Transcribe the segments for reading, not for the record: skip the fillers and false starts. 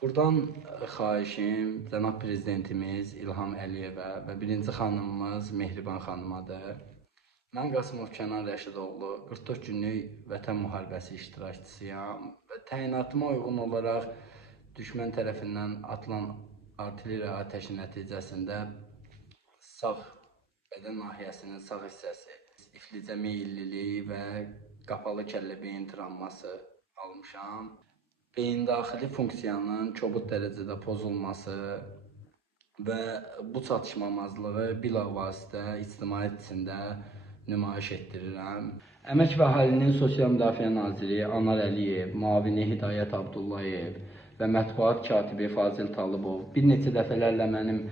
Buradan xahişim cənab prezidentimiz İlham Əliyevə və birinci xanımımız Mehriban xanımadır. Mən Qasımov Kənan Rəşidoğlu 44 günlük Vətən müharibəsi iştirakçısıyam və təyinatıma uyğun olaraq düşmən tərəfindən atılan artilleriya atəşi nəticəsində sağ bədən nahiyəsinin sağ hissəsi iflicə meyillilik və qapalı kəllə beyin travması almışam. Beyindaxili funksiyanın kobud dərəcədə pozulması və bu çatışmamazlığı bilavasitə ictimaiyyət içində nümayiş etdirirəm. Əmək və Əhalinin Sosial Müdafiə Naziri Anar Əliyev, müavini Hidayət Abdullayev və mətbuat katibi Fazil Talıbov bir neçə dəfələrlə mənim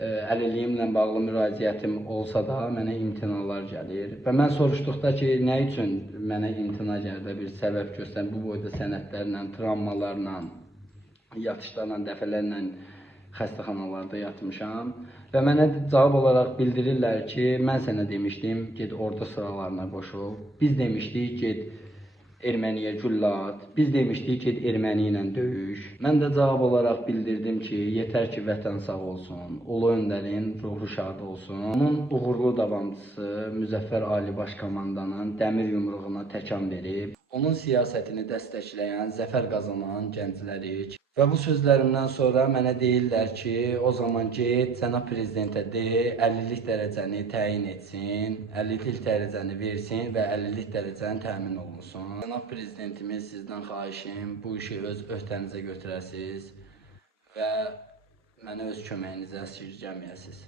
əlilliyimlə bağlı müraciətim olsa da mənə imtinalar gəlir. Və mən soruşduqda ki, nə üçün mənə imtina gəlir və bir səbəb göstərin, bu boyda sənədlərlə, travmalarla, yatışlarla, dəfələrlə xəstəxanalarda yatmışam. Və mənə cavab olaraq bildirirlər ki, mən sənə demişdim, get ordu sıralarına qoşul. Biz demişdik, get Erməniyə güllə at. Biz demişdik ki, erməni ilə döyüş. Mən də cavab olaraq bildirdim ki, yetər ki, vətən sağ olsun, ulu öndərin ruhu şad olsun. Onun uğurlu davamçısı Müzəffər Ali Baş Komandanın dəmir yumruğuna təkan verib, onun siyasətini dəstəkləyən, zəfər qazanan gənclərik. Və bu sözlərimdən sonra mənə deyirlər ki, o zaman get, cənab prezidentə de, 50-lik dərəcəni təyin etsin, 50-lik dərəcəni versin və 50-lik dərəcəni təmin olunsun. Cənab prezidentimiz, sizdən xahişim, bu işi öz öhdənizə götürəsiniz və mənə öz köməyinizə əsirgəməyəsiniz.